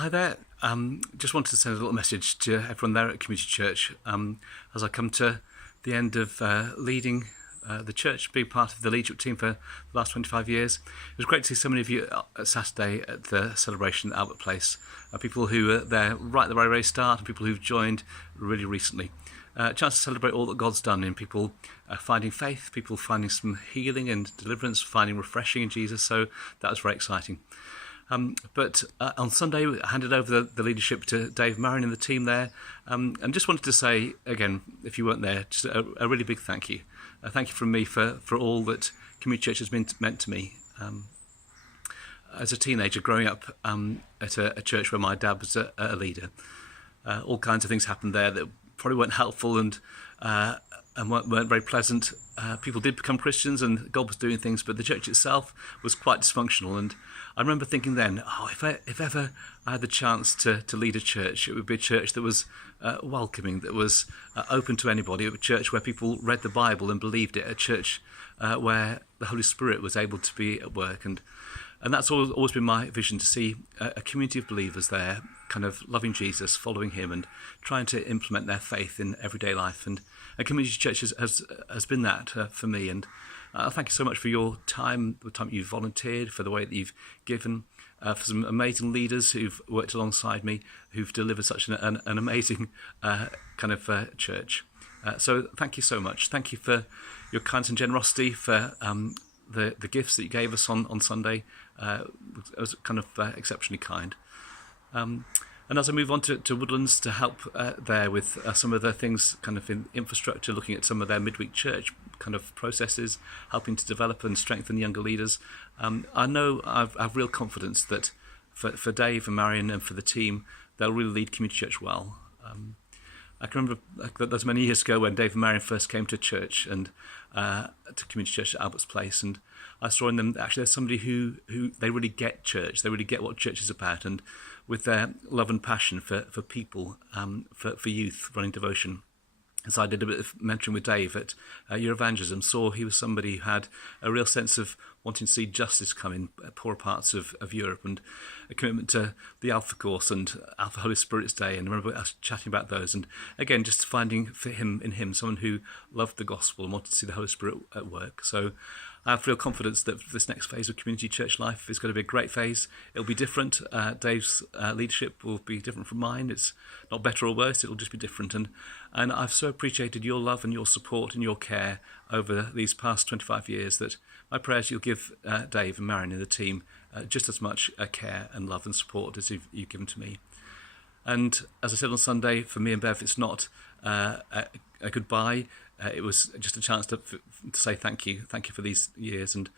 Hi there. Just wanted to send a little message to everyone there at Community Church as I come to the end of leading the church, being part of the leadership team for the last 25 years. It was great to see so many of you at Saturday at the celebration at Albert Place. People who were there right at the very start and people who've joined really recently. A chance to celebrate all that God's done in people finding faith, people finding some healing and deliverance, finding refreshing in Jesus. So that was very exciting. But on Sunday, I handed over the leadership to Dave Marion and the team there. And just wanted to say, again, if you weren't there, just a really big thank you. Thank you from me for all that Community Church has meant to me. As a teenager, growing up at a church where my dad was a leader, all kinds of things happened there that probably weren't helpful and weren't very pleasant. People did become Christians and God was doing things, but the church itself was quite dysfunctional. And I remember thinking then, if ever I had the chance to lead a church, it would be a church that was welcoming, that was open to anybody, a church where people read the Bible and believed it, a church where the Holy Spirit was able to be at work. And that's always been my vision, to see a community of believers there, kind of loving Jesus, following him and trying to implement their faith in everyday life. And a community church has been that for me. And thank you so much for your time, the time you've volunteered, for the way that you've given, for some amazing leaders who've worked alongside me, who've delivered such an amazing kind of church. So thank you so much. Thank you for your kindness and generosity, for the gifts that you gave us on Sunday. It was kind of exceptionally kind. And as I move on to Woodlands to help there with some of the things kind of in infrastructure, looking at some of their midweek church kind of processes, helping to develop and strengthen younger leaders, I know I have real confidence that for Dave and Marion and for the team, they'll really lead Community Church well. I can remember that was many years ago when Dave and Marion first came to church and to Community Church at Albert's Place, and I saw in them actually there's somebody who they really get church, they really get what church is about, and with their love and passion for people, for youth, running devotion. And so I did a bit of mentoring with Dave at Your Evangelism, saw he was somebody who had a real sense of wanting to see justice come in poorer parts of Europe, and a commitment to the Alpha Course and Alpha Holy Spirit's Day. And I remember us chatting about those, and again, just finding for him someone who loved the gospel and wanted to see the Holy Spirit at work. So I have real confidence that this next phase of community church life is going to be a great phase. It'll be different. Dave's leadership will be different from mine. It's not better or worse. It'll just be different. And I've so appreciated your love and your support and your care over these past 25 years that my prayer is you'll give Dave and Marion and the team just as much care and love and support as you've given to me. And as I said on Sunday, for me and Bev, it's not a goodbye. It was just a chance to say thank you for these years. And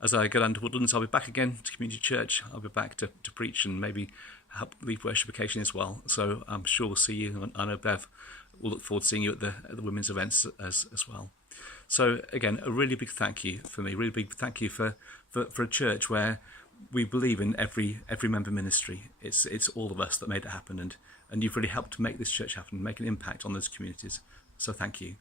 as I go down to Woodlands, I'll be back again to Community Church. I'll be back to preach and maybe help lead worship occasionally as well. So I'm sure we'll see you. And I know Bev will look forward to seeing you at the women's events as well. So again, a really big thank you for me. Really big thank you for a church where we believe in every member ministry. It's all of us that made it happen, and you've really helped to make this church happen, make an impact on those communities. So thank you.